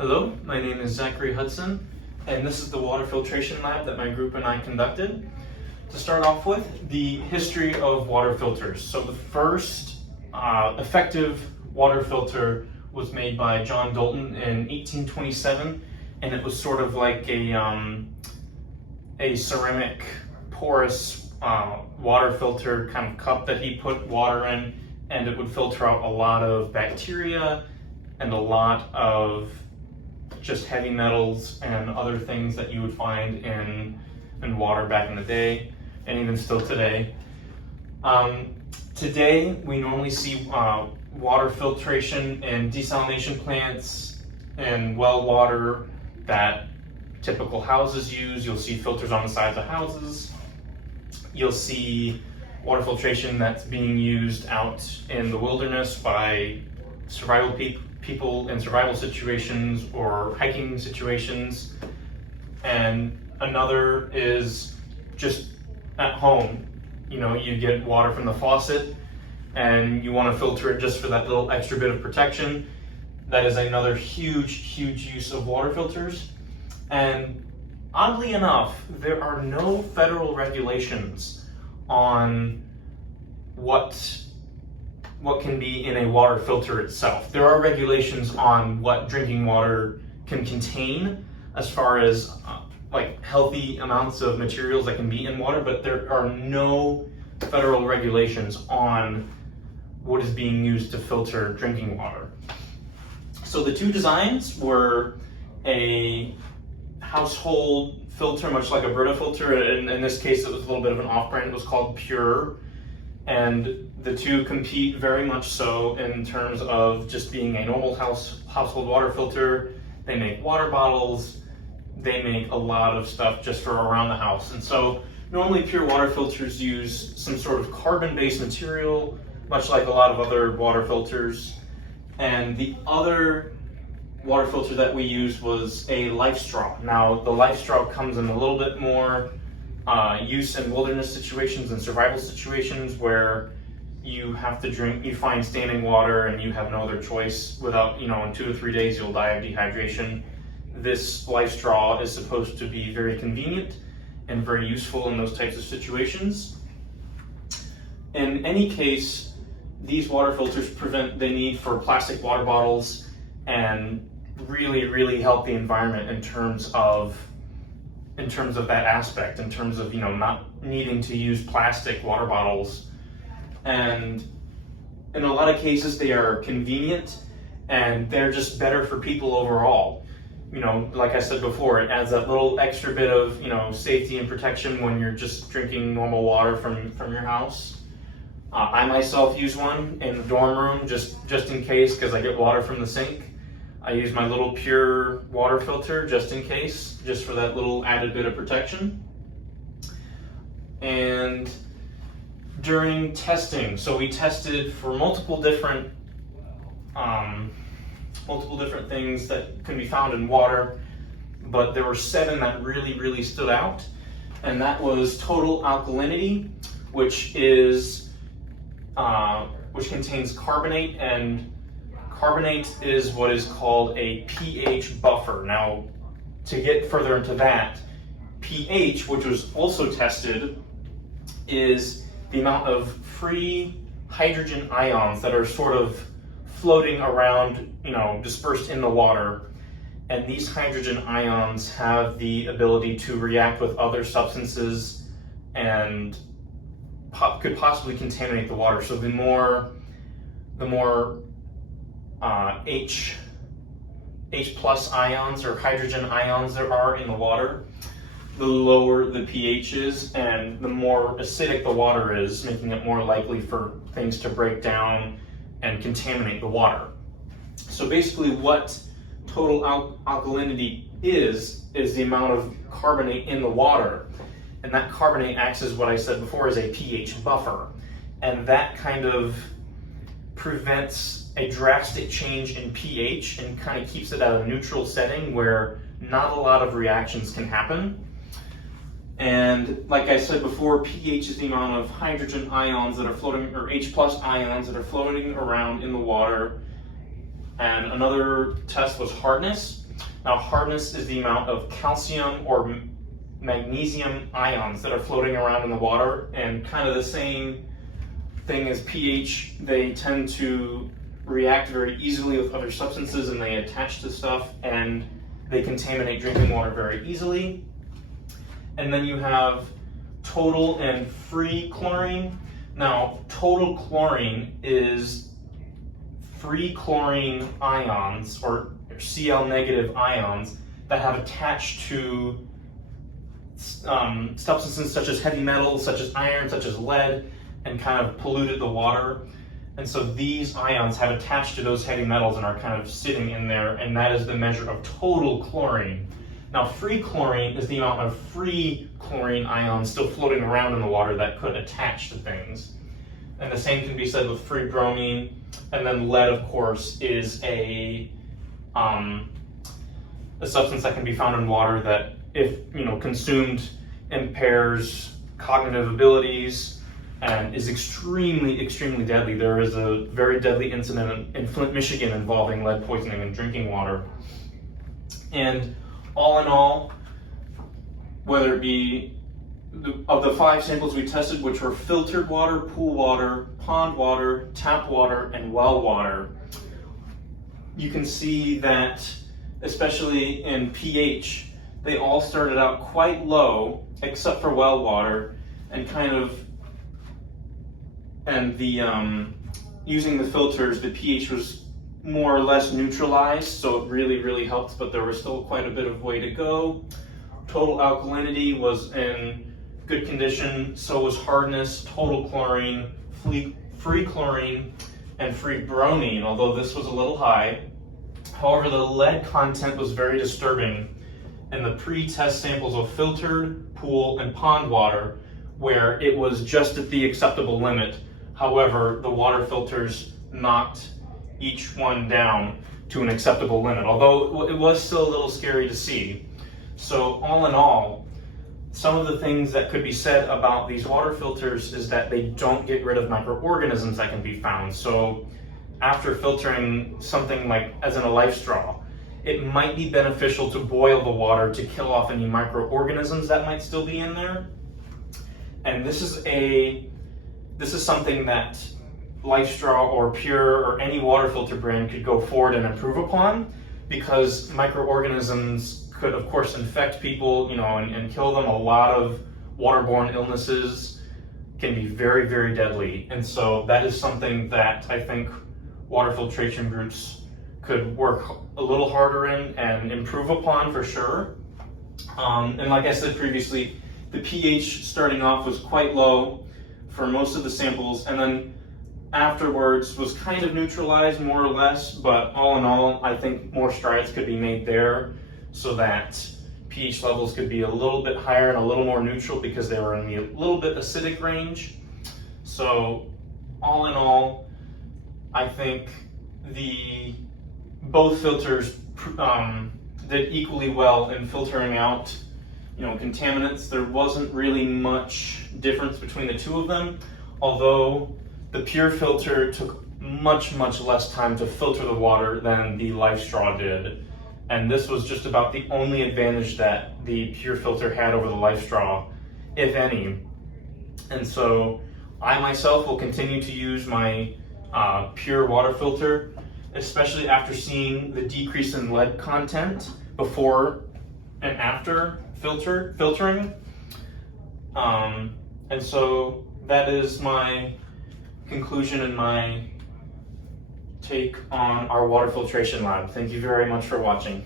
Hello, my name is Zachary Hudson, and this is the water filtration lab that my group and I conducted. To start off with, the history of water filters. So the first effective water filter was made by John Dalton in 1827, and it was sort of like a ceramic porous water filter kind of cup that he put water in, and it would filter out a lot of bacteria and a lot of just heavy metals and other things that you would find in water back in the day, and even still today. Today, we normally see water filtration in desalination plants and well water that typical houses use. You'll see filters on the sides of houses. You'll see water filtration that's being used out in the wilderness by survival people in survival situations or hiking situations. And another is just at home. You know, you get water from the faucet and you want to filter it just for that little extra bit of protection. That is another huge use of water filters. And oddly enough, there are no federal regulations on what can be in a water filter itself. There are regulations on what drinking water can contain as far as like healthy amounts of materials that can be in water, but there are no federal regulations on what is being used to filter drinking water. So the two designs were a household filter, much like a Brita filter. In this case, it was a little bit of an off-brand. It was called Pure. And the two compete very much so in terms of just being a normal household water filter. They make water bottles. They make a lot of stuff just for around the house. And so normally Pure water filters use some sort of carbon-based material, much like a lot of other water filters. And the other water filter that we used was a LifeStraw. Now, the LifeStraw comes in a little bit more use in wilderness situations and survival situations where you have to you find standing water and you have no other choice without, in 2 to 3 days you'll die of dehydration. This LifeStraw is supposed to be very convenient and very useful in those types of situations. In any case, these water filters prevent the need for plastic water bottles and really help the environment in terms of that aspect, in terms of not needing to use plastic water bottles. And in a lot of cases they are convenient and they're just better for people overall. Like I said before, it adds that little extra bit of safety and protection when you're just drinking normal water from your house. I myself use one in the dorm room just in case, because I get water from the sink. I use my little Pure water filter just in case, just for that little added bit of protection. And during testing, so we tested for multiple different things that can be found in water, but there were 7 that really stood out, and that was total alkalinity, which contains carbonate, and carbonate is what is called a pH buffer. Now, to get further into that, pH, which was also tested, is the amount of free hydrogen ions that are sort of floating around, dispersed in the water. And these hydrogen ions have the ability to react with other substances and could possibly contaminate the water. So the more H plus ions or hydrogen ions there are in the water, the lower the pH is, and the more acidic the water is, making it more likely for things to break down and contaminate the water. So basically what total alkalinity is the amount of carbonate in the water. And that carbonate acts as what I said before, as a pH buffer. And that kind of prevents a drastic change in pH and kind of keeps it at a neutral setting where not a lot of reactions can happen. And like I said before, pH is the amount of hydrogen ions that are floating, or H plus ions that are floating around in the water. And another test was hardness. Now, hardness is the amount of calcium or magnesium ions that are floating around in the water, and kind of the same thing as pH. They tend to react very easily with other substances, and they attach to stuff, and they contaminate drinking water very easily. And then you have total and free chlorine. Now, total chlorine is free chlorine ions, or Cl negative ions, that have attached to substances such as heavy metals, such as iron, such as lead, and kind of polluted the water. And so these ions have attached to those heavy metals and are kind of sitting in there, and that is the measure of total chlorine. Now, free chlorine is the amount of free chlorine ions still floating around in the water that could attach to things. And the same can be said with free bromine. And then lead, of course, is a substance that can be found in water that, if consumed, impairs cognitive abilities and is extremely, extremely deadly. There is a very deadly incident in Flint, Michigan involving lead poisoning in drinking water. And all in all, whether it be of the 5 samples we tested, which were filtered water, pool water, pond water, tap water, and well water, you can see that, especially in pH, they all started out quite low, except for well water, and using the filters, the pH was more or less neutralized, so it really, really helped, but there was still quite a bit of way to go. Total alkalinity was in good condition, so was hardness, total chlorine, free chlorine, and free bromine, although this was a little high. However, the lead content was very disturbing in the pre-test samples of filtered, pool, and pond water, where it was just at the acceptable limit. However, the water filters knocked each one down to an acceptable limit, although it was still a little scary to see. So all in all, some of the things that could be said about these water filters is that they don't get rid of microorganisms that can be found. So after filtering something like, as in a life straw, it might be beneficial to boil the water to kill off any microorganisms that might still be in there. And this is something that LifeStraw or Pure or any water filter brand could go forward and improve upon, because microorganisms could, of course, infect people, and kill them. A lot of waterborne illnesses can be very, very deadly. And so that is something that I think water filtration groups could work a little harder in and improve upon for sure. And like I said previously, the pH starting off was quite low for most of the samples, and then afterwards was kind of neutralized more or less, but all in all, I think more strides could be made there so that pH levels could be a little bit higher and a little more neutral, because they were in the little bit acidic range. So all in all, I think both filters did equally well in filtering out contaminants. There wasn't really much difference between the two of them, although the Pure filter took much, much less time to filter the water than the LifeStraw did. And this was just about the only advantage that the Pure filter had over the LifeStraw, if any. And so I myself will continue to use my Pure water filter, especially after seeing the decrease in lead content before and after filtering. And so that is my conclusion and my take on our water filtration lab. Thank you very much for watching.